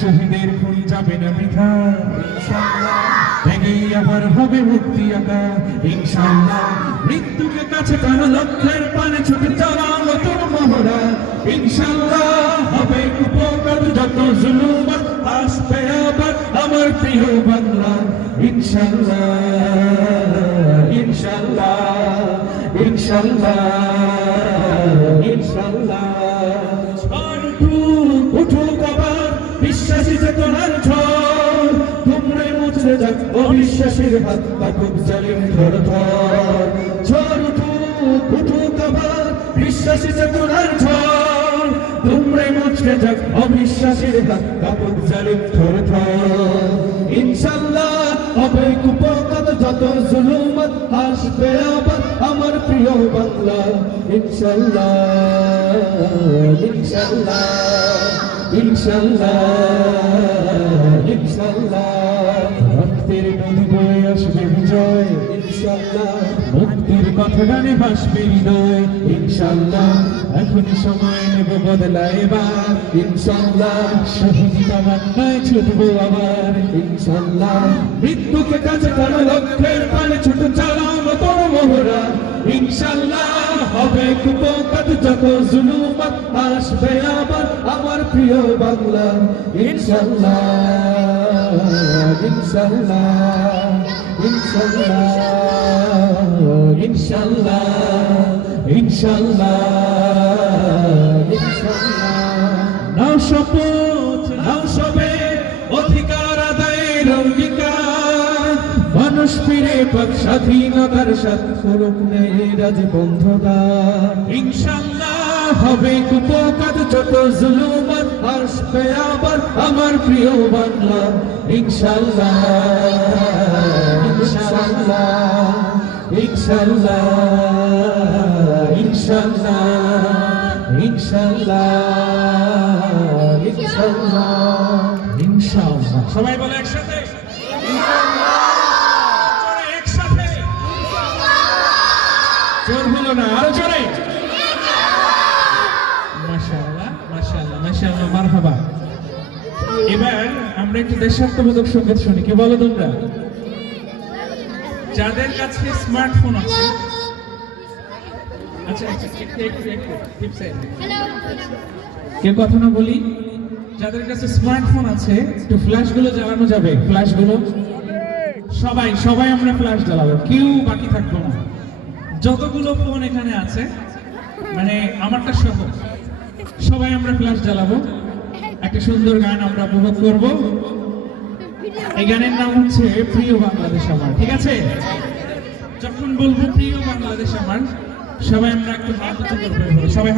শহীদের খুন যাবে না বৃথা ইনশাআল্লাহ, ভেঙেই আবার হবে মুক্তি আঁকা ইনশাআল্লাহ। মৃত্যুকে কাছে টানো লক্ষ্যের পানে ছুটে চালাও নতুন মহড়া ইনশাআল্লাহ, হবে কুপকার যত জুলুম আসবে আবার আমার প্রিয় বাংলা ইনশাআল্লাহ ইনশাআল্লাহ ইনশাআল্লাহ ইনশাআল্লাহ। উঠুক আবার বিশ্বাসী চেতনার ঝড়, তোমরা মুছে যাক অবিশ্বাসীর হাত থাকুক জালিম ধর ধর। ঝড় উঠুক আবার বিশ্বাসী চেতনার ঝড়, তোমরা মুছে যাক অবিশ্বাসীর হাত থাকুক জালিম ধর ধর। ইনশাআল্লাহ হবে কুপকার যত জুলুম আসবে আবার আমার প্রিয় বাংলা ইনশাআল্লাহ ইনশাআল্লাহ ইনশাআল্লাহ ইনশাআল্লাহ। রক্তের নদী বয়ে আসবে বিজয় ইনশাআল্লাহ, মুক্তির কথা গানে ভাসবে হৃদয় ইনশাআল্লাহ। এখনই সময় নেব বদলা এবার ইনশাআল্লাহ, শহীদ তামান্নায় ছুটবো আবার ইনশাআল্লাহ। মৃত্যুকে কাছে টানো লক্ষ্যের পানে ছুটে চালাও নতুন মহড়া ইনশাআল্লাহ, হবে কুপকার যত জুলুম আসবে আবার আমার প্রিয় বাংলা ইনশাআল্লাহ ইনশাআল্লাহ ইনশাআল্লাহ ইনশাআল্লাহ ইনশাআল্লাহ ইনশাআল্লাহ। নাও শপথ নাও সবে অধিকার আদায়ের অঙ্গীকার, মানুষ ফিরে পাক স্বাধীনতার স্বাদ করুক নেরাজ বন্ধদার ইনশাআল্লাহ, হবে কুপকার যত জুলুম আসবে আবার আমার প্রিয় বাংলা ইনশাআল্লাহ ইনশাআল্লাহ ইনশাআল্লাহ ইনশাআল্লাহ ইনশাআল্লাহ ইনশাআল্লাহ ইনশাআল্লাহ। সবাই বলে একসাথে একসাথে, জোর হলো না, আরো জোরে মাশাআল্লাহ মাশাআল্লাহ মাশাআল্লাহ মারহাবা। এবার আমরা একটু দেশাত্মবোধক সঙ্গীত শুনি, কি বলো তোমরা? যাদের কাছে স্মার্টফোন আছে, আচ্ছা আচ্ছা কেউ কথা না বলি, যাদের কাছে স্মার্টফোন আছে একটু ফ্ল্যাশ গুলো জ্বালানো যাবে? ফ্ল্যাশ গুলো সবাই সবাই আমরা ফ্ল্যাশ জ্বালাবো, কেউ বাকি থাকবো না। যতগুলো ফোন এখানে আছে মানে আমারটা সহ সবাই আমরা ফ্ল্যাশ জ্বালাবো, একটা সুন্দর গান আমরা উপভোগ করব। এই গানের নাম হচ্ছে প্রিয় বাংলাদেশ আমার, ঠিক আছে? যখন বলবো প্রিয় বাংলাদেশ আমার, সবাই আমরা একটু হাত উঁচু করবো, সবাই